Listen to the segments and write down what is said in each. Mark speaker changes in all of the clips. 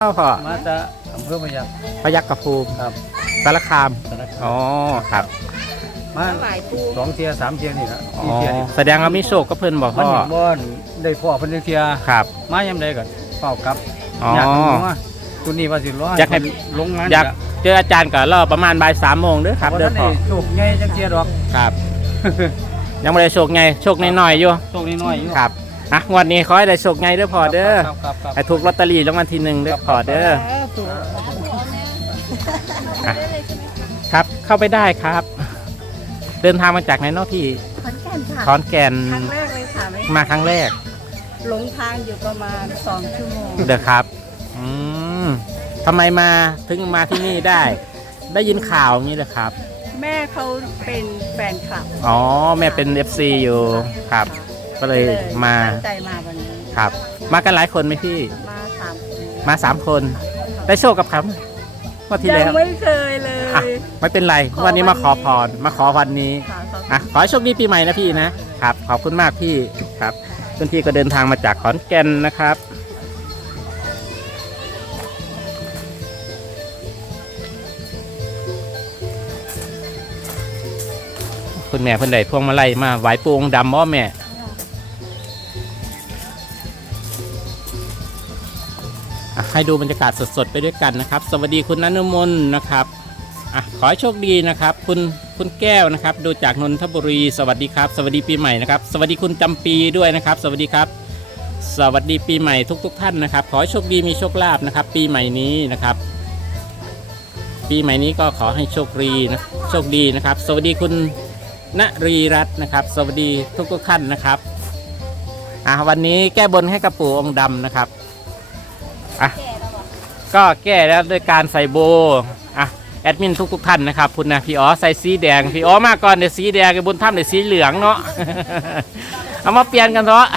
Speaker 1: พ่อ
Speaker 2: มาจากอำเภอพยัคฆ์
Speaker 1: พยัคฆ์กระพูม
Speaker 2: ครับ
Speaker 1: สารคามอ๋อครับ
Speaker 2: มา2 เที่ย 3 เที่ยนี่ครับ
Speaker 1: อ๋อแสดงว่ามีโชคกับเพิ่นบอกพ่อ
Speaker 2: บ่ได้พ่อเพิ่นเที่ย
Speaker 1: ครับ
Speaker 2: มายามใดก็เฝ้ากลับ
Speaker 1: อยาก
Speaker 2: ตัวนี้ว่าสิรอ
Speaker 1: อยากให้
Speaker 2: ลงงาน
Speaker 1: อยากเจออาจารย์ก็รอประมาณบ่าย3 โมงเด้อครับเด้อพ่อ
Speaker 2: โชคใหญ่จังเที่ยดอก
Speaker 1: ครับยังไม่ได้โชคไงโชคน้อยๆอยู่
Speaker 2: โชคน้อยๆอยู่
Speaker 1: ครับงวดนี้ขอให้ได้โชคไงเด้อพ่อเด้อให้ถูกลอตเตอรี่รางวัลที่ 1เด้อพ่อเด้อครับเข้าไปได้ครับ เดินทางมาจากไหนเนาะพี่ขอนแก่น
Speaker 3: ครั้งแรกเลยค่ะ
Speaker 1: มาครั้งแรก
Speaker 3: หลงทางอยู่ประมาณ2 ชั่วโมง
Speaker 1: เด้อครับทำไมมาถึงมาที่นี่ได้ยินข่าวนี้เลยครับ
Speaker 3: แม่เขาเป็นแฟนคลับ
Speaker 1: อ๋อแม่เป็น FC อยู่ครับก็เลยมา
Speaker 3: ตั้งใจมาวันนี้
Speaker 1: ครับมากันหลายคนไหมพี่มา3 คนได้โชคกับเขาว่าที่แล้ว
Speaker 3: ยังไม่เคยเลย
Speaker 1: ไม่เป็นไรวันนี้มาขอพรมาขอวันนี้ขอให้โชคดีปีใหม่นะพี่นะครับขอบคุณมากพี่ครับเพื่อนพี่ก็เดินทางมาจากขอนแก่นนะครับคุณแม่เพิ่นได้พวงมาลัยมาไหว้ปู่องค์ดำบ่แม่ให้ดูบรรยากาศสดๆไปด้วยกันนะครับสวัสดีคุณณนุมนนะครับขอให้โชคดีนะครับคุณแก้วนะครับดูจากนนทบุรีสวัสดีครับสวัสดีปีใหม่นะครับสวัสดีคุณจำปีด้วยนะครับสวัสดีครับสวัสดีปีใหม่ทุกท่านนะครับขอให้โชคดีมีโชคลาภนะครับปีใหม่นี้นะครับปีใหม่นี้ก็ขอให้โชคดีนะโชคดีนะครับสวัสดีคุณณรีรัตน์นะครับสวัสดีทุกท่านนะครับวันนี้แก้บนให้กับปู่องค์ดำนะครับก็แก้แล้วด้วยการใส่โบแอดมินทุกท่านนะครับคุณนะพี่อ๋อใส่สีแดงพี่อ๋อมาก่อนเดี๋ยวสีแดงกับบนถ้ำเดี๋ยวสีเหลืองเนาะเอามาเปลี่ยนกันเถอะ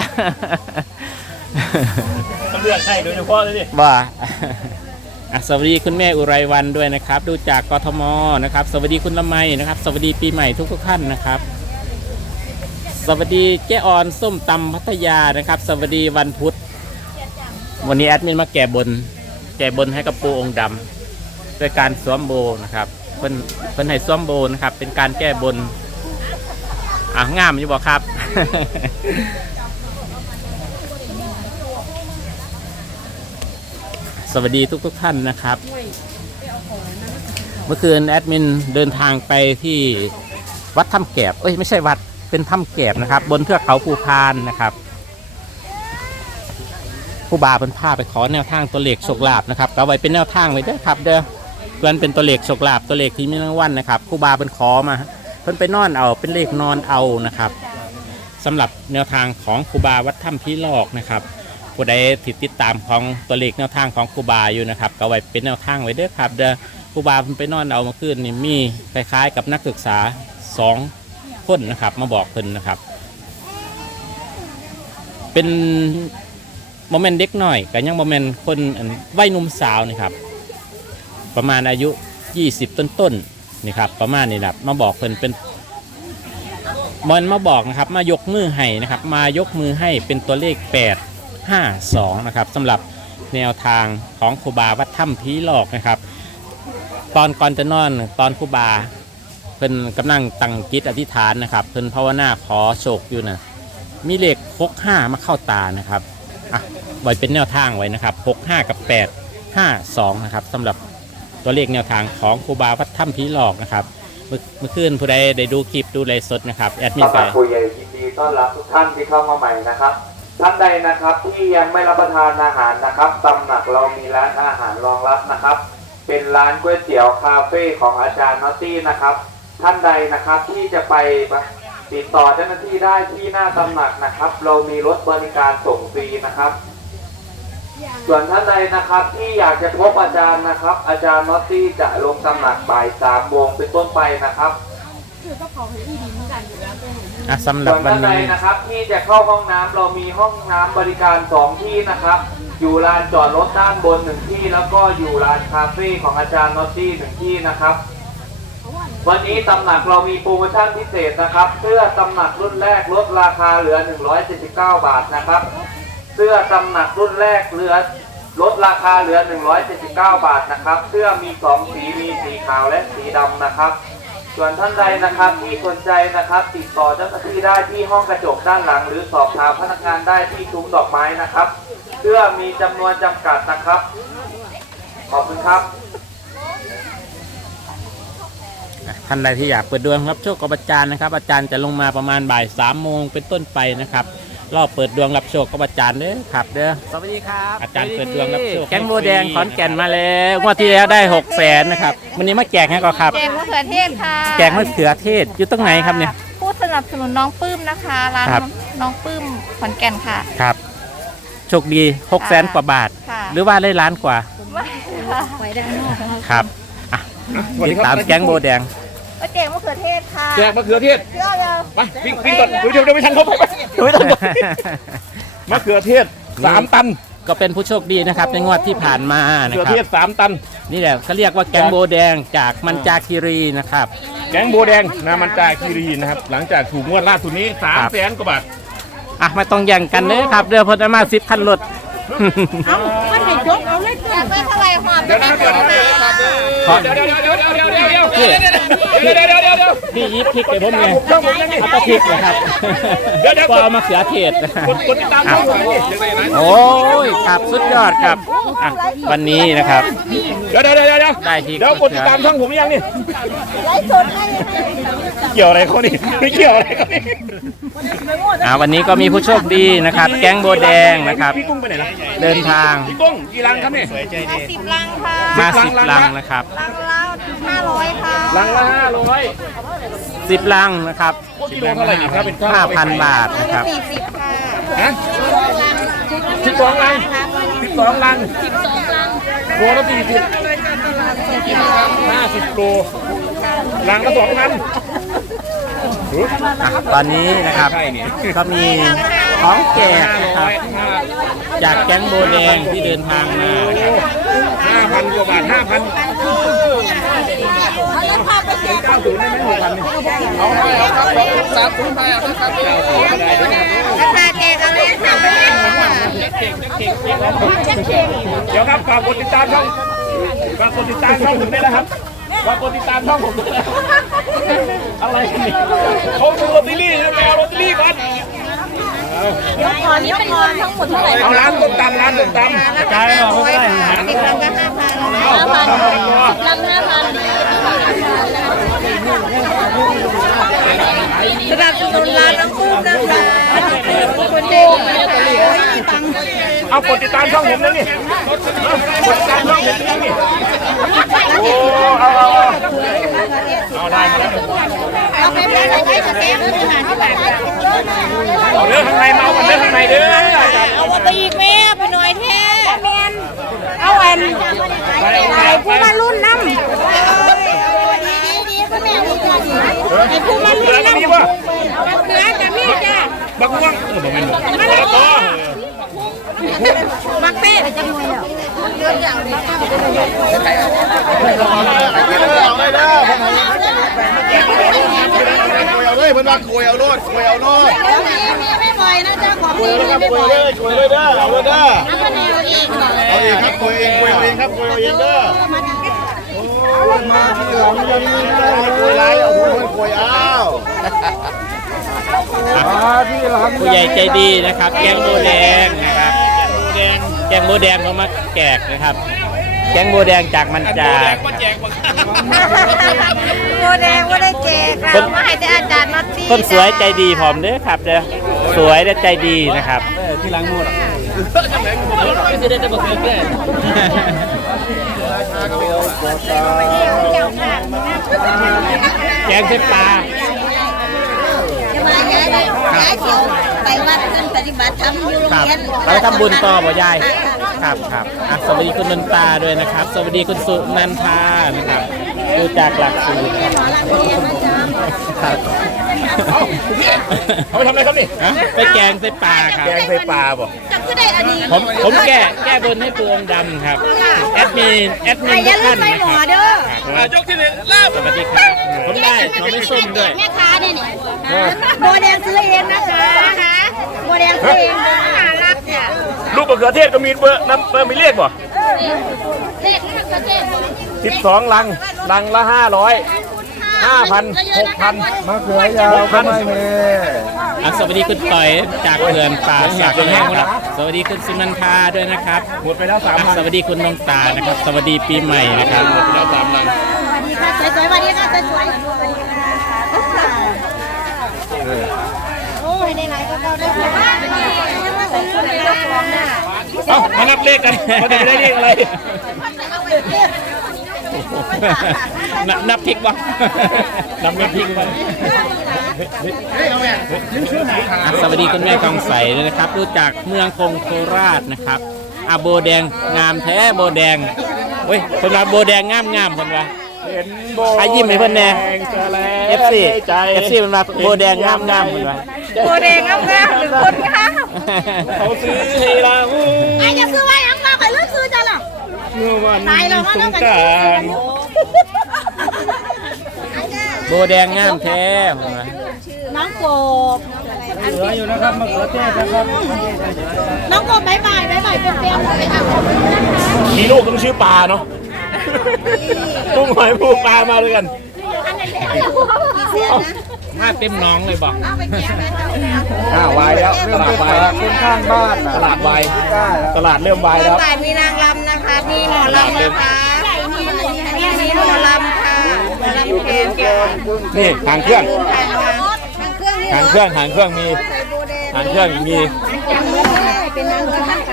Speaker 2: เลือกให้โดยเฉพาะเลยดิ
Speaker 1: บ่สวัสดีคุณแม่อุไรวันด้วยนะครับดูจากกทมนะครับสวัสดีคุณละไมนะครับสวัสดีปีใหม่ทุกท่านนะครับสวัสดีเจ๊ออนส้มตำพัทยานะครับสวัสดีวันพุธวันนี้แอดมินมาแก้บนให้กับปู่องค์ดำด้วยการสวมโบนะครับเพิ่นให้สวมโบนะครับเป็นการแก้บนงามอยู่บ่ครับ สวัสดีทุกท่านนะครับเมื่อคืนแอดมินเดินทางไปที่วัดถ้ำแกบไม่ใช่วัดเป็นถ้ำแกบนะครับบนเทือกเขาภูพานนะครับผู้บาเป็นผ้าไปขอแนวทางตัวเลขโชคลาภนะครับเอาไว้เป็นแนวทางไว้ด้วยครับเด้อเพื่อนเป็นตัวเลขโชคลาภตัวเลขที่มีรางวัลนะครับผู้บาเป็นขอมาเพื่อนไปนอนเอาเป็นเลขนอนเอานะครับสำหรับแนวทางของครูบาวัดถ้ำพี่ลอกนะครับผู้ใดติดตามของตัวเลขแนวทางของครูบาอยู่นะครับเอาไว้เป็นแนวทางไว้ด้วยครับเด้อครูบาเป็นไปนอนเอามาขึ้นนี่มีคล้ายๆกับนักศึกษา2 คนนะครับมาบอกเพิ่นนะครับเป็นโมเมนต์เด็กหน่อยกับยังโมเมนต์คนวัยหนุ่มสาวนี่ครับประมาณอายุ20ต้นนี่ครับประมาณนี้แหละมาบอกเพิ่นเป็นมันมาบอกนะครับมายกมือให้นะครับมายกมือให้เป็นตัวเลข852นะครับสำหรับแนวทางของครูบาวัดถ้ำผีหลอกนะครับตอนก่อนจะนอนตอนครูบาเพิ่นกำลังตั้งจิตอธิษฐานนะครับเพิ่นภาวนาขอโชคอยู่นะมีเลข65มาเข้าตานะครับไว้เป็นแนวทางไว้นะครับ65กับ852นะครับสำหรับตัวเลขแนวทางของครูบาวัดถ้ำผีหลอกนะครับเมื่อคืนผู้ใดได้ดูคลิปดูไลฟ์สดนะครับแอดมินไป
Speaker 4: ผู้ใหญ่ยินดีต้อนรับทุกท่านที่เข้ามาใหม่นะครับท่านใดนะครับที่ยังไม่รับประทานอาหารนะครับตำหนักเรามีร้านอาหารรองรับนะครับเป็นร้านก๋วยเตี๋ยวคาเฟ่ของอาจารย์น็อตตี้นะครับท่านใดนะครับที่จะไปติดต่อเจ้าหน้าที่ได้ที่หน้าตำหนักนะครับเรามีรถบริการส่งฟรีนะครับส่วนท่านใดนะครับที่อยากจะพบอาจารย์นะครับอาจารย์น็อตตี้จะลงตำหนักบ่าย3 โมงเป็นต้นไปนะครับ
Speaker 1: สำหรับวันนี้
Speaker 4: นะครับที่จะเข้าห้องน้ำเรามีห้องน้ำบริการ2 ที่นะครับอยู่ลานจอดรถด้านบน1 ที่แล้วก็อยู่ลานคาเฟ่ของอาจารย์น็อตตี้1 ที่นะครับวันนี้ตำหนักเรามีโปรโมชั่นพิเศษนะครับเสื้อตำหนักรุ่นแรกลดราคาเหลือ179 บาทนะครับเสื้อตำหนักรุ่นแรกเหลือลดราคาเหลือ 179 บาทนะครับเสื้อมี2สีมีสีขาวและสีดำนะครับส่วนท่านใดนะครับที่สนใจนะครับติดต่อเจ้าหน้าที่ได้ที่ห้องกระจกด้านหลังหรือสอบถามพนักงานได้ที่ซุ้มดอกไม้นะครับเสื้อมีจำนวนจำกัดนะครับขอบคุณครับ
Speaker 1: ท่านใดที่อยากเปิดดวงรับโชคกับอาจารย์นะครับอาจารย์จะลงมาประมาณบ่าย3 โมงเป็นต้นไปนะครับรอบเปิดดวงรับโชคกับอาจารย์เด้อครับเด้อ
Speaker 2: สวัสดีครับ
Speaker 1: อาจารย์เปิดดวงรับโชคแก๊งโบแดงขอนแก่นมาแล้วงวดที่แล้วได้ 600,000นะครับวันนี้มาแจกให้ก่อนครับ
Speaker 5: แกงมะเขือเทศค่ะ
Speaker 1: แจกมะเขือเทศอยู่ตรงไหนครับเนี่ย
Speaker 5: ผู้สนับสนุนน้องปื้มนะคะร้าน
Speaker 1: ครับ
Speaker 5: น้องปื้มขอนแก่นค่ะ
Speaker 1: ครับโชคดี600,000 กว่าบาท
Speaker 5: ค่ะ
Speaker 1: หรือว่าได้ล้านกว่า
Speaker 5: ไว้ด้านนอก
Speaker 1: ครับอ่ะติดตามแก๊งโบแดง
Speaker 5: ก็แกงมะเขือเทศค่ะ
Speaker 2: แจกมะเขือเทศ
Speaker 5: เยอะเลย
Speaker 2: ไปปิ้งก่อนเดี๋ยวไม่ทันเขาไปไม่ทันมะเขือเทศ3 ตัน
Speaker 1: ก็เป็นผู้โชคดีนะครับในงวดที่ผ่านมา
Speaker 2: มะ
Speaker 1: นะ
Speaker 2: เขือ
Speaker 1: ครั
Speaker 2: เท
Speaker 1: บ
Speaker 2: ศ3 ตัน
Speaker 1: นี่แหละเขาเรียกว่าแก๊งโบแดงจากมันจาคีรีนะครับ
Speaker 2: แกงโบแดงนามันจาคีรีนะครับหลังจากถูกงวดล่าสุดนี้300,000 กว่าบาท
Speaker 1: อ่ะไม่ต้องแย่งกันเลยครับเรือพลมา10 คันรถ
Speaker 5: อยากได้เท่าไหร่หอมจะได้ตัวนะ
Speaker 1: ขอ
Speaker 2: เดี๋ยว
Speaker 1: พี่ยิบพริกไปผมไง
Speaker 2: ช่องผมยังนี่
Speaker 1: เอาตะพริกนะครับ
Speaker 2: เดี๋ยว
Speaker 1: ก็เอามะเขือเทศนะ
Speaker 2: กดติดตามช่องผมนี่
Speaker 1: โอ้ยครับสุดยอดครับอ่ะวันนี้นะครับ
Speaker 2: เดี๋ยว
Speaker 1: ได้พริก
Speaker 2: เดี๋ยวกดติดตามช่องผมยังนี่
Speaker 5: ไลฟ์สดให้
Speaker 2: เกี่ยวอะไรเขานี่ไม่เกี่ยวอะไรเขานี่
Speaker 1: วันนี้ก็มีผู้โชคดีนะครับ แก๊งโบแดงนะครับ
Speaker 2: พี่กุ้งไปไหนล่ะ
Speaker 1: เดินทาง
Speaker 2: พี่กุ้งกี่ลังครับนี่
Speaker 5: 10 ลังค่ะ
Speaker 1: มา10 ลังนะครับ
Speaker 5: ลังละ500ค่ะ
Speaker 2: ลังละ
Speaker 1: 10 ลังนะครับ
Speaker 2: 500กิโลเท่าไหร่นี่ครับเป็นข้าว
Speaker 1: 5,000 บาทนะครับ
Speaker 5: 40ค่ะ
Speaker 2: ฮะ 12 ลังโลละ40 50 โลลังละ 2,000
Speaker 1: ตอนนี้นะครับก็มีของแจกนะครับจากแก๊งโบแดงที่เดินทางมานะครับ
Speaker 2: 5,000 กว่าบาท 5,000 เอาไปเอาครับ30ไปเอาครับ
Speaker 5: ราคาแกงอะไรค่ะ
Speaker 2: เดี๋ยวครับฝากกดติดตามช่องผมได้แล้วครับฝากกดติดตามช่องผมด้วยนะอะไรกันนี่เขาดูลอตเตอรี่นะไปเอาลอตเตอรี่ก่อน
Speaker 5: เดี๋ยวก่อนนี้เป็นเงินทั้งหมดเท่าไหร่
Speaker 2: เอาร้านต้มตำกายเราไม่ได้
Speaker 5: 10 ลังก็5,000 สนับสนุนร้านน้ำพุนะคะคุณเด็ก
Speaker 2: เอากดติดตามช่องผมนะนี่กดติดตามช่องผมนะนี่โอ้เอาได้มาแล้ว
Speaker 5: เราไปเป็นอะไรจะแก้ปัญหาที่แบบ
Speaker 2: เอาเรื่องข้างในเมากันเรื่องข้างในเด้อ
Speaker 5: เอาไปอีกแม่ไปหน่อยแท้แมนเอาอันไอ้ผู้มารุ่นน้ำดีก็แม่ดีจ้ะไอ้ผู้มารุ่นน้ำ
Speaker 2: มีป่ะ
Speaker 5: เนื้อจะมีจ้ะ
Speaker 2: บักม่วงบักม่วงต่อ
Speaker 5: มักเต้จะมวย
Speaker 6: เอาเลยเพิ่นว่าคุยเอาโลดคุยเอาโลด
Speaker 5: มีไม่บ่อยนะจ้าของ
Speaker 6: คุยเลยครับคุยเลยคุยเลยเด้อเอาเลยเด้อเอาเองครับคุยเองคุยเองครับคุยเอาเองเด้อมาที่หลังยังมีได้คุยไรเอาทุกคนคุยเอาที่หลัง
Speaker 1: ผู้ใหญ่ใจดีนะครับ แก๊งโบแดงนะครับแก๊งโบแดงเขามาแจกนะครับ แก๊งโบแดงจากมันจา
Speaker 5: โมแดงว่าได้เจกเรามาให้ได้อาจารย์น็อตตี้
Speaker 1: คนสวยใจดีผอมเด้อครับเด้อสวยและใจดีนะครับ
Speaker 2: ที่ล้างมือ
Speaker 1: แกงเส้นปลา
Speaker 5: จะมาย้ายเที่ยวไปวัดขึ้นปฏิบัติธรรมอยู่โรง
Speaker 1: ครับ
Speaker 5: เรียน
Speaker 1: เราทำบุญต่อบ่ยายครับครับอ่ะสวัสดีคุณนนตาด้วยนะครับ สวัสดีคุณสุนันทานะครับดูจากหลักสูตรครับ
Speaker 2: เขาไปทำอะไรครับนี่
Speaker 1: ฮะไปแกงเส้นปลาครับ
Speaker 2: แกงไฟปลาบ่
Speaker 5: จะขึ้นได้อันนี้
Speaker 1: ผมแก้บนให้ปูองค์ดำครับแอดมิน
Speaker 5: อย่า
Speaker 1: ทุ
Speaker 5: ลื
Speaker 1: กท่าม น
Speaker 5: ไป
Speaker 1: นะ
Speaker 5: หม
Speaker 1: ค
Speaker 5: อ
Speaker 1: รับ
Speaker 5: เด้อ
Speaker 2: ยกที่หนึ่งเริ่ม
Speaker 1: สวัสดีครับผมได้น้องไม่ส้มด้วย
Speaker 5: แม่ค้านี่โบแดงซื้อเองนะคะโบแดงซื้อเองน่ารัก
Speaker 2: ลูกมะเขือเทศก็มีเบอร์น้ำมีเลขบ่12 ลังละ500 5,000 6,000
Speaker 6: มะเขือยาวก็ไม่มี
Speaker 1: สวัสดีคุณต่อยจากเขื่อนป่าสักนะครับสวัสดีคุณสุนันทาด้วยนะครับ
Speaker 2: หมดไปแล้ว3 ลัง
Speaker 1: สวัสดีคุณมงตานะครับ สวัสดีปีใหม่นะครับ
Speaker 2: หมดไปแล้ว3 ลัง
Speaker 5: สวยๆวันนี้ค่ะสวยโอ้ยได้หลายก็เก้าได้ค่ะ
Speaker 2: เอ้ามานับเลขกันเขาจะได้เลขอะไร
Speaker 1: นับพริกบ้าง
Speaker 2: นับเงินพิงไป
Speaker 1: สวัสดีคุณแม่กองใสด้วยนะครับรู้จักเมืองคงโคราชนะครับโบแดงงามแท้โบแดงเฮ้ยคนมาโบแดงงามคนวะ
Speaker 2: เห็นโบ
Speaker 1: ยิ้มให้เพื่อนแน่ FC
Speaker 2: ใจ
Speaker 1: FC มันมาโบแดงงามคนวะ
Speaker 5: โบแดงงามๆหรือคนคะ
Speaker 2: เขาซื้อให้เรา
Speaker 5: ไอ้จะซื้อไว้ยังมาใครเลือกซื้อจ้ะหรอ
Speaker 2: เมื่อวัน
Speaker 5: ตายแล้ว
Speaker 2: ส
Speaker 5: ว่าง
Speaker 2: กรานต์
Speaker 1: โบแดงงามแท้คนวะ
Speaker 5: น้องกบ
Speaker 6: เหลืออยู่นะครับมะเขือเทศนะครับ
Speaker 5: น้องกบบ๊ายบายเป็นเปรี้ยวๆเลยค่ะ
Speaker 2: มีลูกต้องชื่อปลาเนาะกุ้งหอยปูปลามาด้วยกัน
Speaker 1: มาเต็มน้องเลยบอก
Speaker 2: วายแล้วตลาดวาย
Speaker 6: คนข้างบ้าน
Speaker 2: ตลาดวาย
Speaker 6: ได้
Speaker 2: ตลาดเริ่มวายแล้ว
Speaker 5: บ่ายมีนางรำนะคะ มีหมอลำนะคะมีหมอลำค่ะหมอลำเพลงค่ะ
Speaker 2: นี่หางเครื่อง
Speaker 5: ทางเครื่อง
Speaker 2: หางเครื่องมีหางเครื่องมี
Speaker 5: เป็นนางรำค่ะ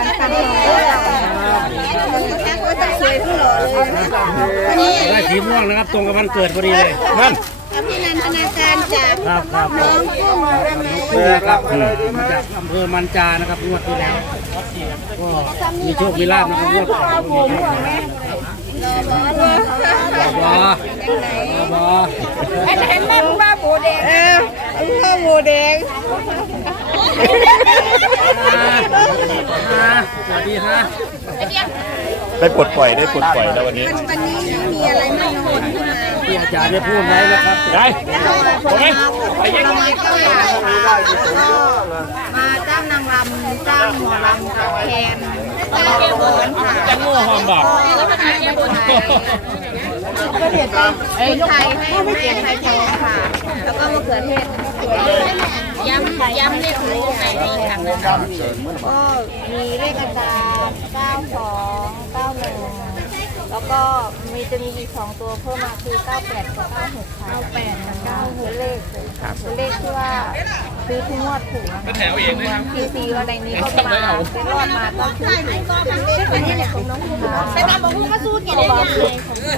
Speaker 5: สวยขึ้นเลยนี่
Speaker 6: ได้สีม่วงนะครับตรงกับวันเกิดพอดีเลย
Speaker 2: นั่น
Speaker 5: อภินันทนาการจาก
Speaker 6: ครับครับ
Speaker 5: น้องกุ้ง
Speaker 6: ครับมาจากอำเภอมันจานะครับงวดที่แล้วก็มีโชคมีลาภนะครับงวดก่อนบอ
Speaker 5: เห็นแม่บ้าโบแดงพ่อโบแดง
Speaker 6: สวัสดีฮะ
Speaker 2: ได้ปลดปล่อยแล้ววันนี้
Speaker 5: วันนี้มีอะไรไม่นอนขึ้นมา
Speaker 6: ที่อาจารย์ได้พูดไว้นะครับ
Speaker 2: ได้ผมไหมไปยัง
Speaker 5: มาจ้างนางรำจ้างหมอรำกับแคนจ้างเกบนค่ะ
Speaker 1: จะโง่หอมบอก
Speaker 5: ก็เดี๋ยวไอ้ไทยให้ไม่เกียไทยแทนค่ะ แล้วก็มะเขือเทศย้ำเลขหรือยังไงมีครั้งนึงก็มีเลขอาจารย์92 91แล้วก็จะมีอีก2ตัวเพิ่มมาคือ98กับ96ค่ะ98กับ96เป็นเลขเป็นเลขที่ว่าซื้อทุกงวดถูกนะคะ
Speaker 2: แถวเองเลยครับ
Speaker 5: ซีอะไรนี้ก็มาเป็นรอดมาก็คือเป็นเลขของน้องคุณไปตามบอกว่าสู้กินได้ยังไง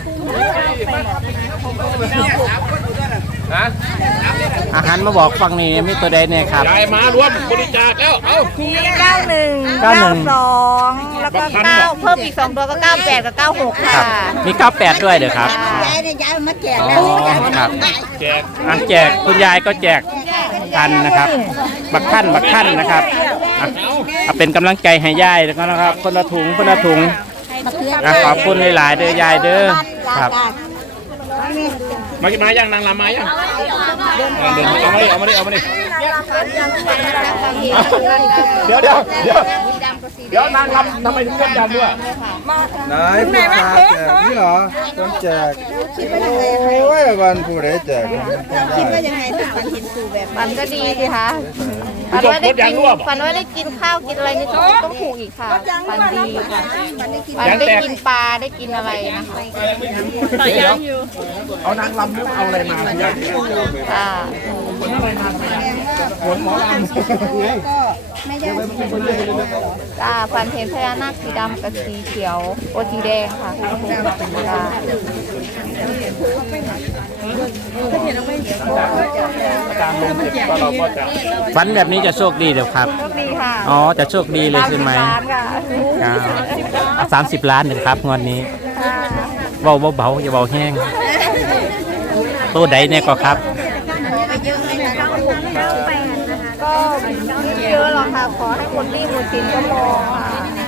Speaker 1: อาหารมาบอกฟังนี่มีตัวใดเนี่ยครับ
Speaker 2: ยายมารวมบริจาคแล้ว เอ้า
Speaker 5: 91 92แล้วก็9เพิ่มอีก2ตัวก็98กับ96
Speaker 1: ครั
Speaker 5: ค่ะ
Speaker 1: บมี98ด้วยเด้อครับ
Speaker 5: ยายเนี่ยยายมาแจก
Speaker 1: อ๋
Speaker 5: แล้ว
Speaker 1: อครับ
Speaker 2: แจก
Speaker 1: แจกคุณยายก็แจกกันนะครับ บักท่านนะครับเอาเป็นกำลังใจให้ยายแล้วก็นะครับ คนละถุงขอบคุณหลายๆเด้อยายเด้อครับ
Speaker 2: มายังนางรำมายังเดินเอามาดิเดี๋ยวนางรำทำไมถึงเลือกยำด้วย
Speaker 6: ไหนผู้ค้าแจกนี่เหรอคนแจกโอ้ยวันผู้ใดแจก
Speaker 5: คิดว่ายังไงถ้าฝันเห็นปู่แบบฝันก็ดีสิคะฝันว่าได้กินข้าวกินอะไรนี่ต้องถูกอีกค่ะฝันดีค่ะฝันได้กินปลาได้กินอะไรนะคะ
Speaker 2: เอานางรำหรือเอาอะไรมาคุณยาย
Speaker 5: ค่ะ
Speaker 2: ขนหมอลำ
Speaker 5: ฝันเห็นพญานาคสีดำกับสีเขียวโอสีแดงค่ะค่ะ
Speaker 2: อาจารย์ลงเสร็จก็เราก็จะ
Speaker 1: ฝันแบบนี้จะโชคดีเดี๋ยวครับ
Speaker 5: โชคดีค่ะ
Speaker 1: อ๋อจะโชคดีเลยใช่ไหม
Speaker 5: ร้านค่ะ
Speaker 1: 30 ล้านหนึ่งครับงวดนี้เบาอย่าเบาแห้งตัวใดเนี่ยก็ครับ
Speaker 5: ก็ไม่เยอะหรอกค่ะ ขอให้คนรีบหมดสินก็พอค่ะ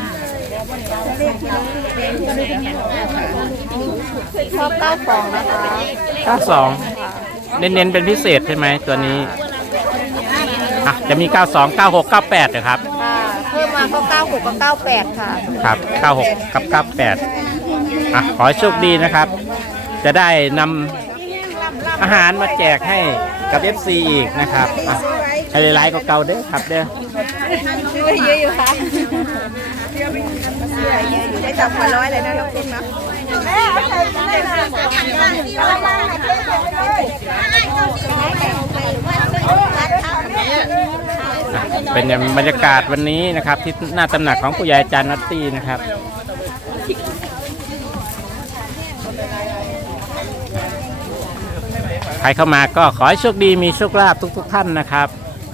Speaker 5: ชอบ92นะคะ
Speaker 1: 92 เน้นๆเป็นพิเศษใช่ไหมตัวนี้จะมี 92 96 98นะครับ
Speaker 5: ค่ะเพิ่มมาก็96กับ98ค่ะ
Speaker 1: ครับ96กับ98ขอให้โชคดีนะครับ จะได้นำอาหารมาแจกให้กับ FC อีกนะครับให้หลายๆก็เก่าเด้อครับเด้อ
Speaker 5: เยอะอยู่ค่ะได้จับมา100เลยนะน้องคุณนะ
Speaker 1: เป็นบรรยากาศวันนี้นะครับที่หน้าตำหนักของผู้ใหญ่อาจารย์นัตตี้นะครับใครเข้ามาก็ขอให้โชคดีมีโชคลาภทุกท่านนะครับ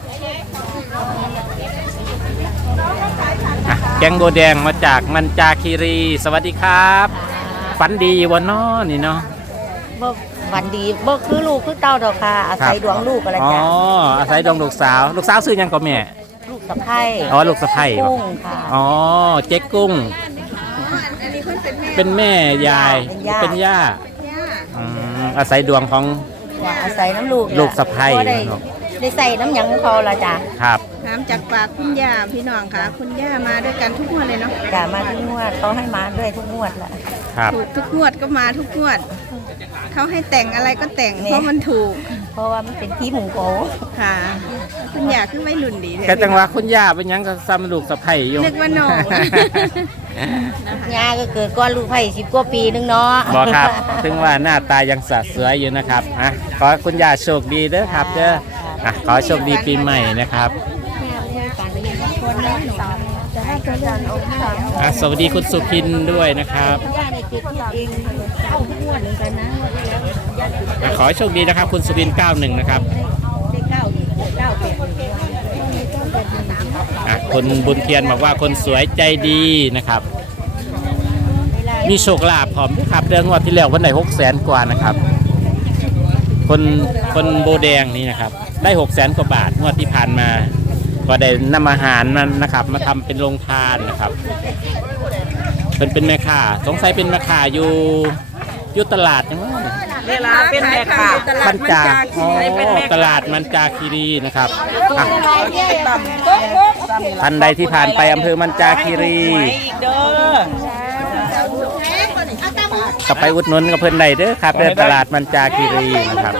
Speaker 1: แกงโบแดงมาจากมันจาคีรีสวัสดีครับฝันดีวันน้อนี่เนาะ
Speaker 5: วันดีบ่คือลูกคือเต้าดอกค่ะอาศัยดวงลูกอะไร
Speaker 1: อ๋อ
Speaker 5: จ้ะ
Speaker 1: อาศัยดวงลูกสาวซื้อยังก็แม่
Speaker 5: ลูกสะใภ้
Speaker 1: อ๋อลูกสะใภ้
Speaker 5: กุ้งค่ะ
Speaker 1: อ๋อเจ๊กุ้งเป็นแม่ยายเป็นย่าอาศัยดวงของ
Speaker 5: อาศัยน้ำลูก
Speaker 1: ลูกสะใภ้
Speaker 5: ได้ใส่น้ำหยังคอละจ้ะ
Speaker 1: ครับ
Speaker 7: น้ำจากปากคุณย่าพี่น้องค่ะ คุณย่ามาด้วยกันทุกงวดเลยเนาะ
Speaker 5: จ้ะมาทุกงวดเขาให้มาด้วยทุกงวดละ
Speaker 1: ครับ
Speaker 7: ถูกทุกงวดก็มาทุกงวดเขาให้แต่งอะไรก็แต่งเพราะมันถูก
Speaker 5: เพราะว่ามันเป็นที่หมูโก
Speaker 7: ค่ะ คุณย่าขึ้นไม่หลุนดีเลย
Speaker 1: แค่จังหวะคุณย่าเป็นหยังก็ซ้ำลูกสะใภ้อยู่
Speaker 7: นึกว่าน้อง
Speaker 5: ยาก็เกิดก่อนลูกไผ่10 กว่าปีนึงเนาะ
Speaker 1: บอกครับ ถึงว่าหน้าตายังสะสวยอยู่นะครับขอให้คุณย่าโชคดีเด้อครับเด้อขอให้โชคดีปีใหม่นะครับสวัสดีคุณสุพินด้วยนะครับ
Speaker 5: ย่าเนี่ยติดเองเข้าทุกงวดเหมือนกันนะ
Speaker 1: ขอให้โชคดีนะครับคุณสุพิน91นะครับ
Speaker 5: ได้9
Speaker 1: คนบุญเทียนบอกว่าคนสวยใจดีนะครับ มีโชคลาภพร้อมด้วยครับเรื่องงวดที่แล้ววันไหน600,000 กว่านะครับคนโบแดงนี่นะครับได้600,000 กว่าบาทงวดที่ผ่านมาก็ได้นำอาหารมันนะครับมาทำเป็นโรงทานนะครับเป็นแม่ค้าสงสัยเป็นแม่ค้าอยู่ตลาดยังไง
Speaker 3: เวลาเป็นแม่ค้า
Speaker 1: มันจาตลาดมันจาคีรีนะครับท่านใดที่ผ่านไปอำเภอมันจาคีรีกลับไปอุดหนุนกับเพื่อนใดเด้อครับเดินตลาดมันจาคีรีนะครับ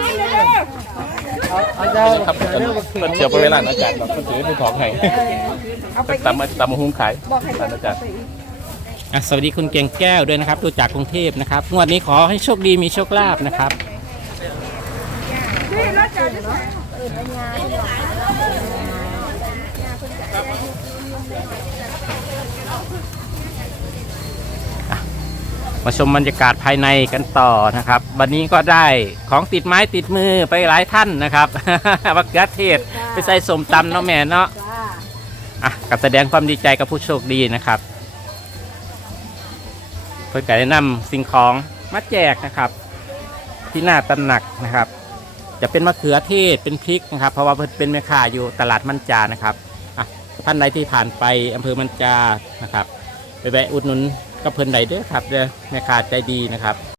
Speaker 1: ครับเป็นเชียวไปเวลาอาจารย์แบบถือเป็นของไห้ตำมาหุ้มขายอาจารย์สวัสดีคุณเก่งแก้วด้วยนะครับดูจากกรุงเทพนะครับงวดนี้ขอให้โชคดีมีโชคลาภนะครับมาชมบรรยากาศภายในกันต่อนะครับวันนี้ก็ได้ของติดไม้ติดมือไปหลายท่านนะครับมะเขือเทศไปใส่สมตำเนาะแม่เนาะกับแสดงความดีใจกับผู้โชคดีนะครับเพื่อการแนะนำสิ่งของมาแจกนะครับที่หน้าตำหนักนะครับจะเป็นมะเขือเทศเป็นพริกนะครับเพราะว่าเป็นแม่ค้าอยู่ตลาดมันจานะครับท่านใดที่ผ่านไปอำเภอมันจานะครับไปแวะอุดหนุนกับเพิ่นใดเด้อครับเด้อแม่ค้าใจดีนะครับ